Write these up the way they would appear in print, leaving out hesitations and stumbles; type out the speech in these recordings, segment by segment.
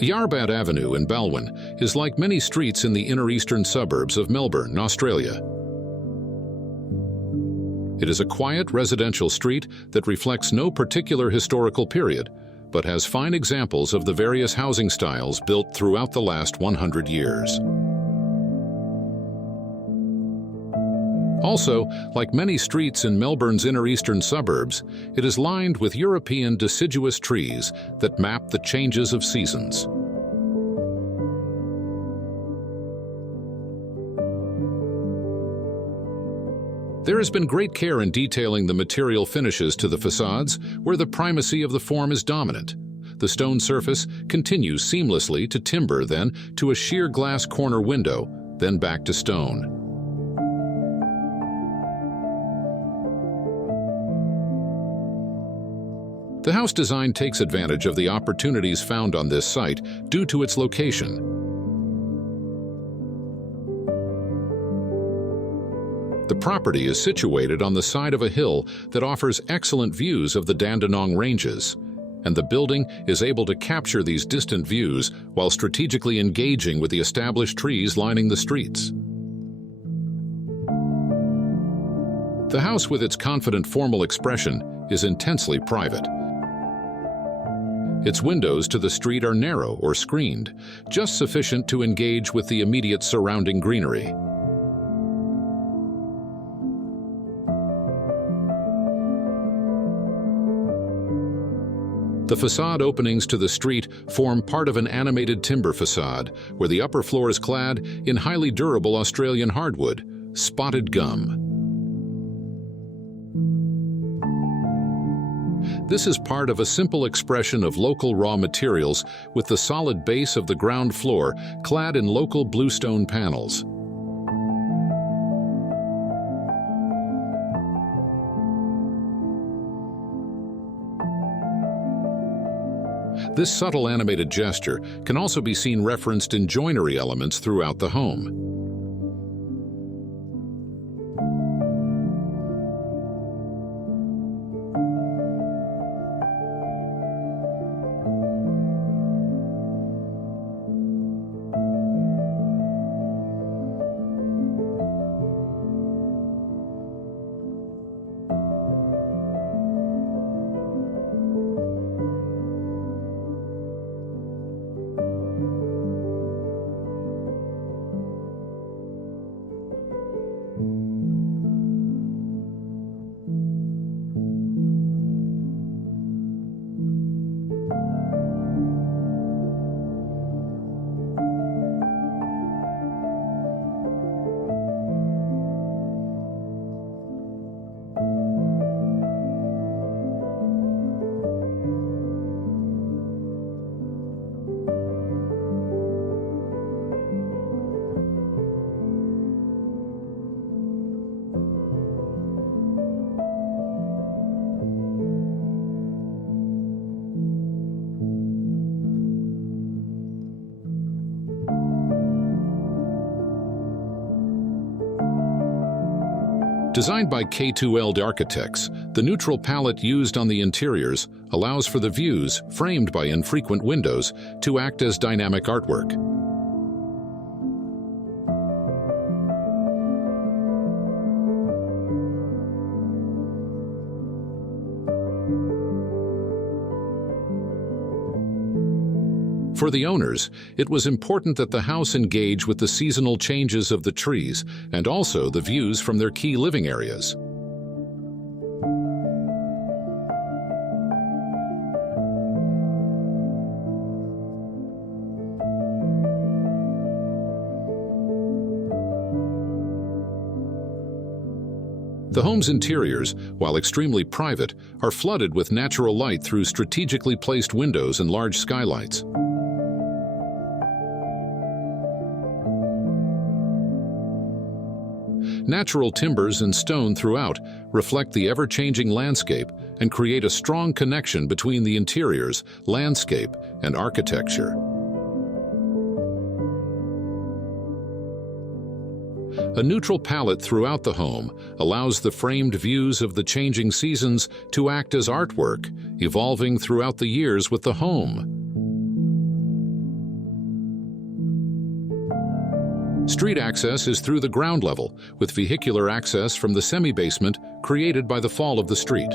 Yarrbat Avenue in Balwyn is like many streets in the inner eastern suburbs of Melbourne, Australia. It is a quiet residential street that reflects no particular historical period, but has fine examples of the various housing styles built throughout the last 100 years. Also, like many streets in Melbourne's inner eastern suburbs, it is lined with European deciduous trees that map the changes of seasons. There has been great care in detailing the material finishes to the facades, where the primacy of the form is dominant. The stone surface continues seamlessly to timber, then to a sheer glass corner window, then back to stone. The house design takes advantage of the opportunities found on this site due to its location. The property is situated on the side of a hill that offers excellent views of the Dandenong Ranges, and the building is able to capture these distant views while strategically engaging with the established trees lining the streets. The house, with its confident formal expression, is intensely private. Its windows to the street are narrow or screened, just sufficient to engage with the immediate surrounding greenery. The facade openings to the street form part of an animated timber facade, where the upper floor is clad in highly durable Australian hardwood, spotted gum. This is part of a simple expression of local raw materials, with the solid base of the ground floor clad in local bluestone panels. This subtle animated gesture can also be seen referenced in joinery elements throughout the home. Designed by K2L architects, the neutral palette used on the interiors allows for the views, framed by infrequent windows, to act as dynamic artwork. For the owners, it was important that the house engage with the seasonal changes of the trees and also the views from their key living areas. The home's interiors, while extremely private, are flooded with natural light through strategically placed windows and large skylights. Natural timbers and stone throughout reflect the ever-changing landscape and create a strong connection between the interiors, landscape, and architecture. A neutral palette throughout the home allows the framed views of the changing seasons to act as artwork, evolving throughout the years with the home. street access is through the ground level, with vehicular access from the semi-basement created by the fall of the street.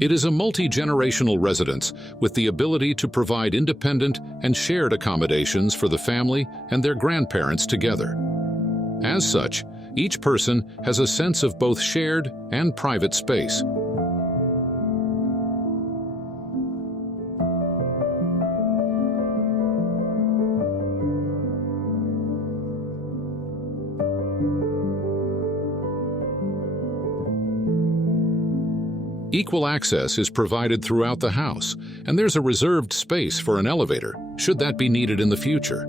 It is a multi-generational residence with the ability to provide independent and shared accommodations for the family and their grandparents together. As such, each person has a sense of both shared and private space. Equal access is provided throughout the house, and there's a reserved space for an elevator, should that be needed in the future.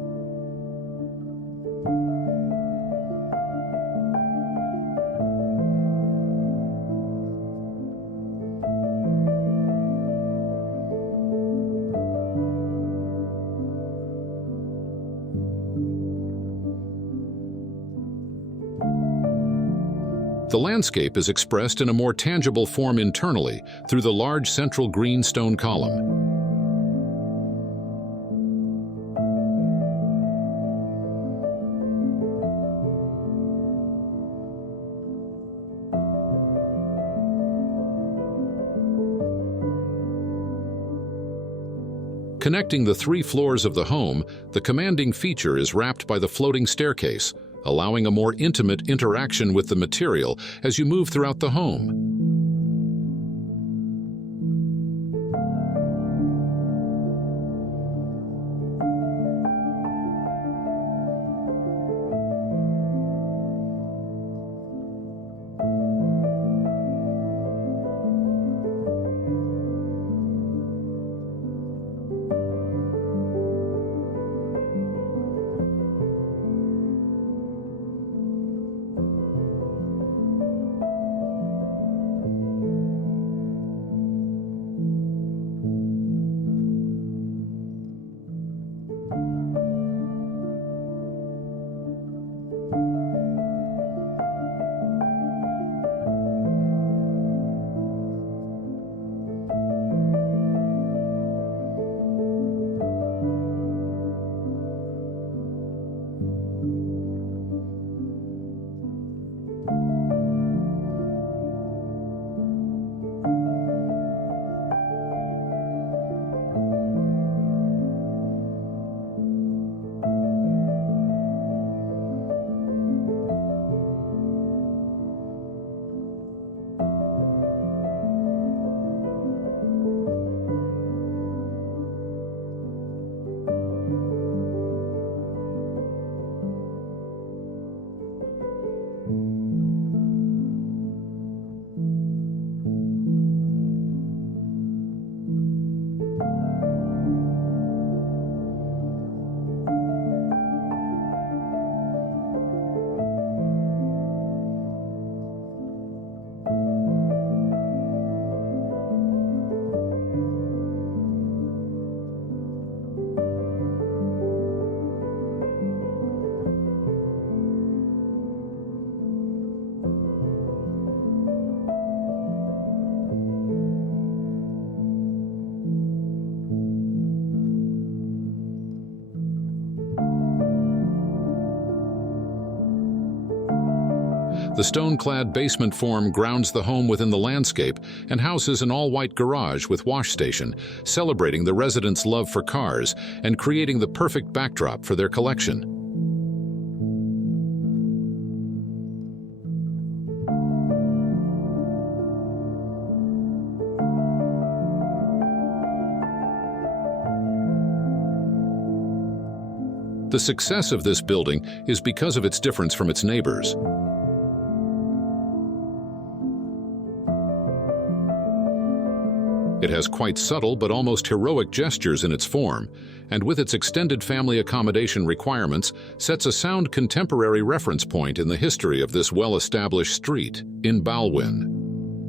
The landscape is expressed in a more tangible form internally through the large central green stone column. Connecting the 3 floors of the home, the commanding feature is wrapped by the floating staircase, allowing a more intimate interaction with the material as you move throughout the home. The stone-clad basement form grounds the home within the landscape and houses an all-white garage with wash station, celebrating the residents' love for cars and creating the perfect backdrop for their collection. The success of this building is because of its difference from its neighbors. It has quite subtle but almost heroic gestures in its form, and with its extended family accommodation requirements, sets a sound contemporary reference point in the history of this well-established street in Balwyn.